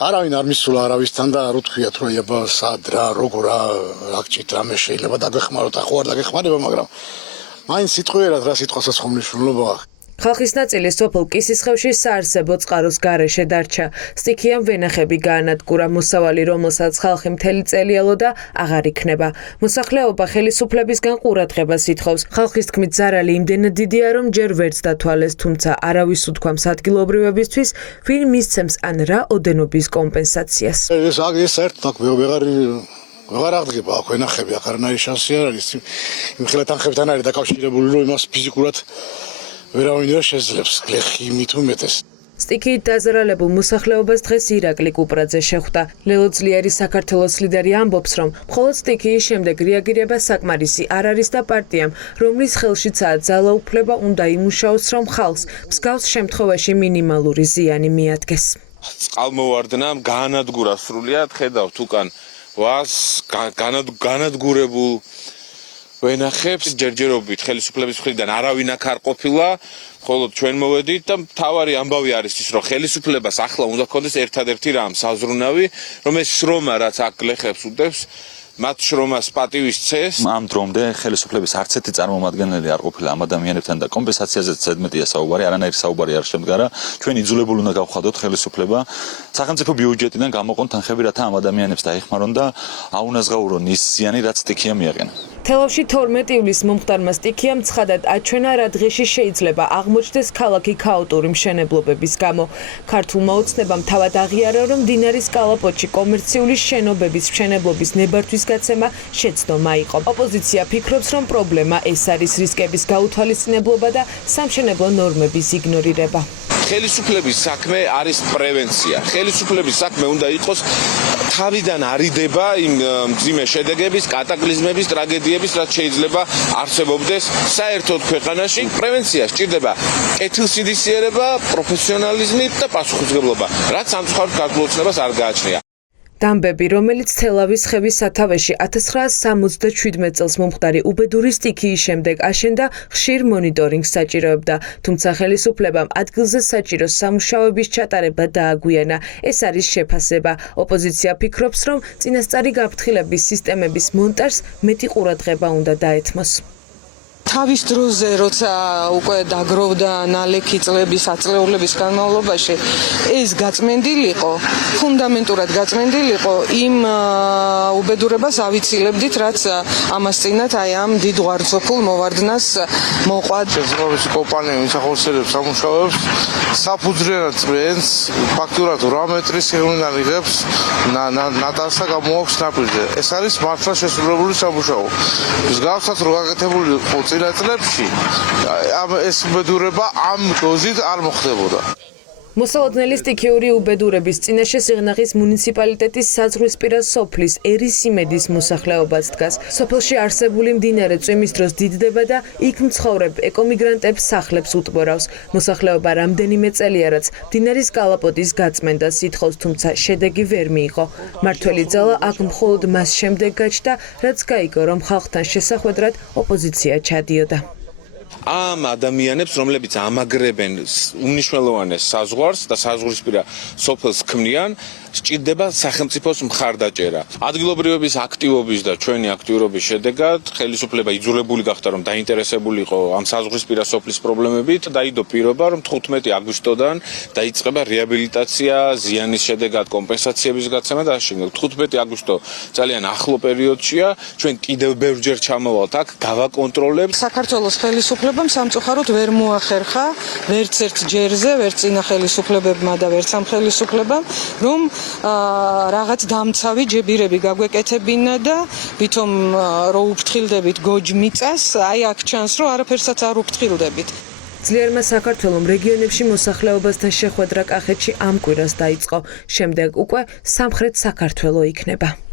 არავინ არ მისულა არავისთან და არ უთქვიათ რომ აბა სად რა როგორ აქჭით რამე შეიძლება დაგეხმაროთ ახო არ დაგეხმარება მაგრამ მაინც სიტყვიერად რა სიტყვასაც ხომ მნიშვნელობა აქვს ხალხის ნაწილი სოფელ კისისხევში საარსებო წყაროს გარეშე დარჩა. სტიქიამ ვენახები გაანადგურა მოსავალი, რომელსაც ხალხი მთელი წელი ელოდა, აღარ იქნება. მოსახლეობა ხელისუფლებისგან ყურადღებას ითხოვს. ხალხის თქმით, ზარალი იმდენად დიდია, რომ ჯერ ვერც დათვალეს, თუმცა არავის უთქვამს ადგილობრივებისთვის, ვინ მისცემს ან რა ოდენობის კომპენსაციას. ეს საერთოდ ვეღარ აღდგება აქ ვენახები, აქ არანაირი შანსი არ არის. იმ ხელათანხებთან არის დაკავშირებული, რომ იმას ფიზიკურად ვერავინ ვერ შეძლებს გლეხი იმით უმეტეს. სტიქიით დაზარალებულ მოსახლეობას დღეს ირაკლი კუპრაძე შეხვდა. ლელოძლიერი საქართველოს ლიდერი ამბობს, რომ მხოლოდ სტიქიის შემდეგ რეაგირება საკმარისი არ არის და პარტიამ, რომლის ხელშიცაა ძალაუფლება, უნდა იმუშაოს, რომ ხალხს მსგავს შემთხვევაში მინიმალური ზიანი მიადგეს. წყალმოვარდნამ გაანადგურა სრულიად, ხედავთ უკან ვას განადგურებულ ვენახებს ჯერჯერობით ხელისუფლების მხრიდან არავინ აქ არ ყოფილა, მხოლოდ ჩვენ მოვედით და მთავარი ამბავი არის ის, რომ ხელისუფლებას ახლა უნდა ქონდეს ერთადერთი რამ საზრუნავი, რომ ეს შრომა რაც აქ გლეხებს უდევს, მათ შრომას პატივის წეს. ამ დრომდე ხელისუფლების არც ერთი წარმომადგენელი არ ყოფილა ამ ადამიანებთან და კომპენსაციაზეც ზედმეტია საუბარი, არანაირი საუბარი არ შემდგარა. ჩვენ იძულებული უნდა გავხადოთ ხელისუფლება სახელმწიფო ბიუჯეტიდან გამოყონ თანხები, რათა ამ ადამიანებს დაეხმარონ და აუნაზღაურონ ის ზიანი, რაც სტიქია მიაყენა. თელავში 12 ივლისს მომხდარმა სტიქიამ ცხადად აჩვენა, რა დღეში შეიძლება აღმოჩნდეს ქალაქი ქაოტური მშენებლობების გამო. ქართულმა ოცნებამ თავად აღიარა, რომ მდინარის კალაპოტში კომერციული შენობების მშენებლობის ნებართვის გაცემა შეცდომა იყო. ოპოზიცია ფიქრობს, რომ პრობლემა ეს არის რისკების გაუთვალისწინებლობა და სამშენებლო ნორმების იგნორირება. ხელისუფლების საქმე არის პრევენცია. ხელისუფლების საქმე უნდა იყოს თავიდან არიდება იმ მძიმე შედეგების, კატაკლიზმების, ტრაგედიების, რაც შეიძლება არსებობდეს საერთოდ ქვეყანაში. პრევენცია სჭირდება კეთილსინდისიერება, პროფესიონალიზმი და პასუხისმგებლობა, რაც სამწუხაროდ ქართულ ოცნებას არ გააჩნია. დამბები, რომელიც თელავის ხევის სათავეში 1977 წელს მომხდარი უბედური სტიქიის შემდეგ აშენდა, ხშირ მონიტორინგს საჭიროებდა, თუმცა ხელისუფლებამ ადგილზე საჭირო სამუშაოების ჩატარება დააგვიანა. ეს არის შეფასება. ოპოზიცია ფიქრობს, რომ წინასწარი გაფრთხილების სისტემების მონტაჟს მეტი ყურადღება უნდა დაეთმოს. თავის დროზე, როცა უკვე დაგროვდა ნალექი წლების აწლეულების განმავლობაში, ეს გაწმენდილიყო, ფუნდამენტურად გაწმენდილიყო იმ უბედურებას ავიცილებდით, რაც ამას წინათ აი ამ დიდ ღვარცოფულ მოვარდნას მოყვა. შესაძლებელი კომპანია იმსახურებს სამუშაოებს, საფუძვლიანად წვენს, ფაქტურად 8 მეტრის სიღრმიდან იღებს ნატასა გამოაქვს ნაპირზე. ეს არის მართლა შესრულებული სამუშაო. მსგავსად რო გაკეთებული წინა წლებში ეს უბედურება ამ დოზით არ მოხდებოდა. მოსალოდნელი სტიქიური უბედურების წინაშე სიღნაღის მუნიციპალიტეტის საზღვრისპირა სოფლის ერისიმედის მოსახლეობაც დგას. სოფელში არსებული მდინარე წვიმის დროს დიდდება და იქ მცხოვრებ ეკომიგრანტებს სახლებს უტბორავს. მოსახლეობა რამდენიმე წელია, რაც მდინარის კალაპოტის გაწმენდას ითხოვს, თუმცა შედეგი ვერ მიიღო. მმართველი ძალა აქ მხოლოდ მას შემდეგ გაჩნდა, რაც გაიგო, რომ ხალხთან შესახვედრად ოპოზიცია ჩადიოდა. ამ ადამიანებს, რომლებიც ამაგრებენ უმნიშვნელოვანეს საზღვარს და საზღვრისპირა სოფელს ქმნიან, სჭირდება სახელმწიფოს მხარდაჭერა. ადგილობრივების აქტივობის და ჩვენი აქტიურობის შედეგად ხელისუფლება იძულებული გახდა, რომ დაინტერესებულიყო ამ საზღვრისპირა სოფლის პრობლემებით, დაიდო პირობა, რომ 15 აგვისტოდან დაიწყება რეაბილიტაცია, ზიანის შედეგად კომპენსაციების გაცემა და აშენება. 15 აგვისტო ძალიან ახლო პერიოდშია, ჩვენ კიდევ ბევრჯერ ჩამოვალთ აქ, გავაკონტროლებთ. საქართველოს ხელისუფლებამ სამწუხაროდ ვერ მოახერხა ვერც ერთ ჯერზე, ვერც წინა ხელისუფლებებმა და ვერც ამ ხელისუფლებამ, რომ რაღაც დამცავი ჯებირები გაგვეკეთებინა და ვითომ რო უფრთხილდებით გოჯ მიწას, აი აქ ჩანს, რომ არაფერსაც არ უფრთხილდებით. ძლიერმა საქართველომ რეგიონებში მოსახლეობასთან შეხვედრა კახეთში ამ კვირას დაიწყო. შემდეგ უკვე სამხრეთ საქართველო იქნება.